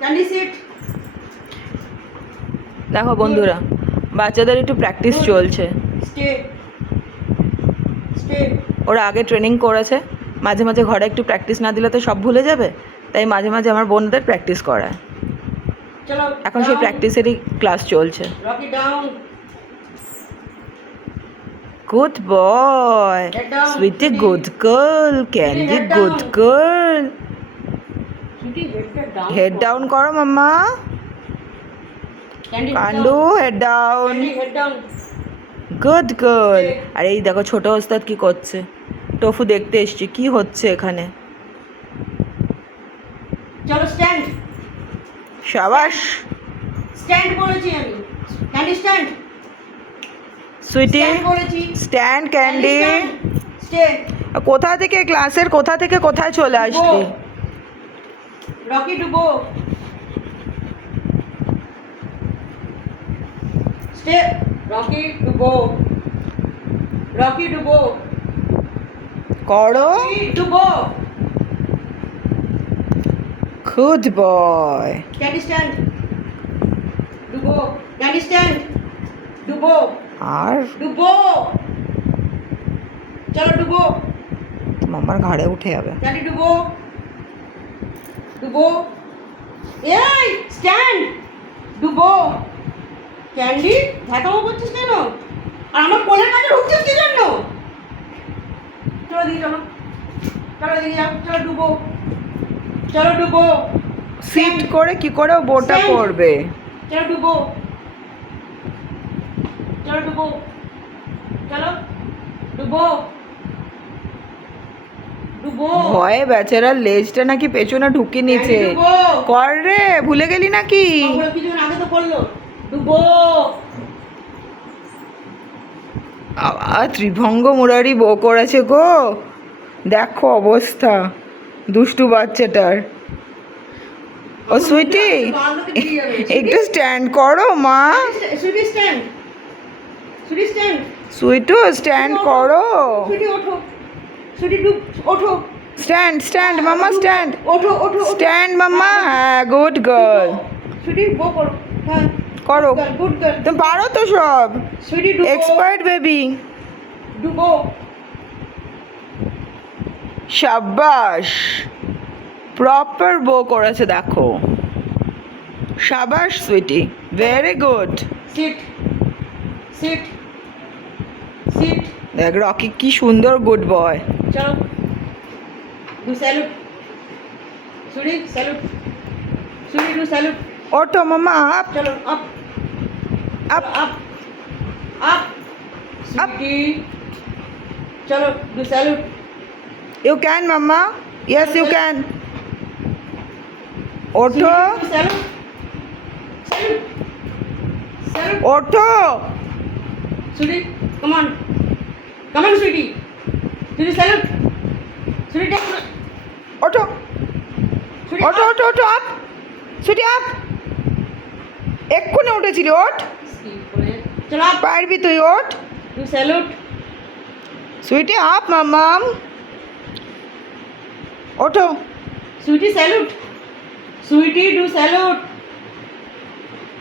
Candy seat. দেখো বন্ধুরা, বাচ্চাদের একটু প্র্যাকটিস চলছে। Stay stay. ওরা আগে ট্রেনিং করেছে, মাঝে মাঝে ঘরে একটু প্র্যাকটিস না দিলে তো সব ভুলে যাবে, তাই মাঝে মাঝে আমার বোনদের প্র্যাকটিস করায়। চলো এখন সেই প্র্যাকটিসেরই ক্লাস চলছে। Rocky down. Good boy, Head down, Sweetie Sweetie. Good girl, Candy head good down. Girl. Sweetie head down করো মাম্মা। ক্যান্ডি কান্ডু head down. Candy head down. Good girl. Stay. আর এই দেখো ছোট ওস্তাদ কি করছে, টফু দেখতে এসছি কি হচ্ছে এখানে। চলো স্ট্যান্ড। সাবাস স্ট্যান্ড বলেছি আমি। Candy stand. সুইটি, স্ট্যান্ড বলেছি। Stand Candy. স্টে। কোথা থেকে ক্লাসের কোথা থেকে কোথায় চলে আসলি? রকি ডুবো। স্টে। রকি ডুবো। রকি ডুবো। করো। ডুবো। Good boy. Candy stand. ডুবো। Candy stand. ডুবো। আর ডুবো। চলো ডুবো। মাম্মার ঘাড়ে উঠে যাবে। ক্যান্ডি ডুবো। ডুবো। এই স্ট্যান্ড। ডুবো। ক্যান্ডি ঢাকাও করছিস কেন? আর আমার কোলের কাছে ঢুকছিস কি জন্য? চলো দিকে চলো। চলো দিকে যাও। চলো ডুবো। চলো ডুবো। সিট করে কি করে ও বোটা Stand. করবে? চলো ডুবো। চলো ডুবো। চলো ডুবো। ডুবো। ভয়ে বেচারার লেজটা নাকি পেছনে ঢুকিয়ে নিচে। ক্যান্ডি ডুবো। কর রে, ভুলে গেলি নাকি? ওগুলো কিছুক্ষণ আগে তো করলো। ডুবো। ত্রিভঙ্গ মুরারি বো করেছে গো, দেখো অবস্থা দুষ্টু বাচ্চাটার। ও সুইটি, একটু স্ট্যান্ড করো মা। Sweety stand. Sweetie stand. সুইটু stand করো। সুইটি ওঠো। সুইটি ডুব ওঠো। স্ট্যান্ড স্ট্যান্ড মাম্মা স্ট্যান্ড। ওঠো ওঠো। স্ট্যান্ড মাম্মা। হ্যাঁ গুড গার্ল। সুইটি বো করো। হ্যাঁ করো, গুড গার্ল। তুমি পারো তো সব। সুইটি ডুবো। Expert baby. ডুবো। সাবাস, প্রপার বো করেছে দেখো। সাবাস Sweetie, very good. Sit. Sit. Sit. দেখ রকি কি সুন্দর গুড বয়। চলো do salute. Sweetie salute. Sweetie do salute. ওঠো মাম্মা আপ চলো up up up up. Sweetie চলো ডু স্যালুট। ইউ ক্যান মাম্মা, ইয়েস ইউ ক্যান। ওঠো স্যালুট। স্যালুট। স্যালুট। ওঠো। Sweetie come on. Come on, sweetie. Sweetie, salute. Sweetie, take. ওঠো Sweetie, ওঠো up. ওঠো ওঠো আপ সুইটি আপ। এক্ষুনি উঠেছিলি, ওঠ। চলো up. পারবি তুই, ওঠ। Do salute. সুইটি আপ মাম্মাম। ওঠো। Sweetie, salute. Sweetie, do salute.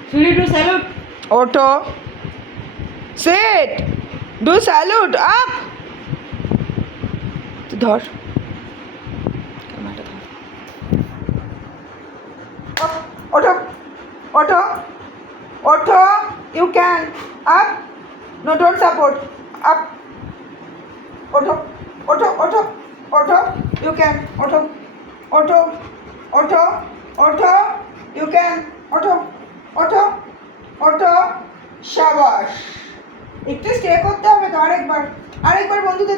Sweetie, do salute. ওঠো। Set, do salute up. তুই ধর ক্যামেরাটা ধর। ওঠো ওঠো ওঠো, you can up. No don't support, up. ওঠো ওঠো ওঠো ওঠো, ইউ ক্যান। ওঠো ওঠো ওঠো ওঠো, ইউ ক্যান। ওঠো ওঠো ওঠো, সাবাস। একটু স্টে করতে হবে তো, আরেকবার বন্ধুদের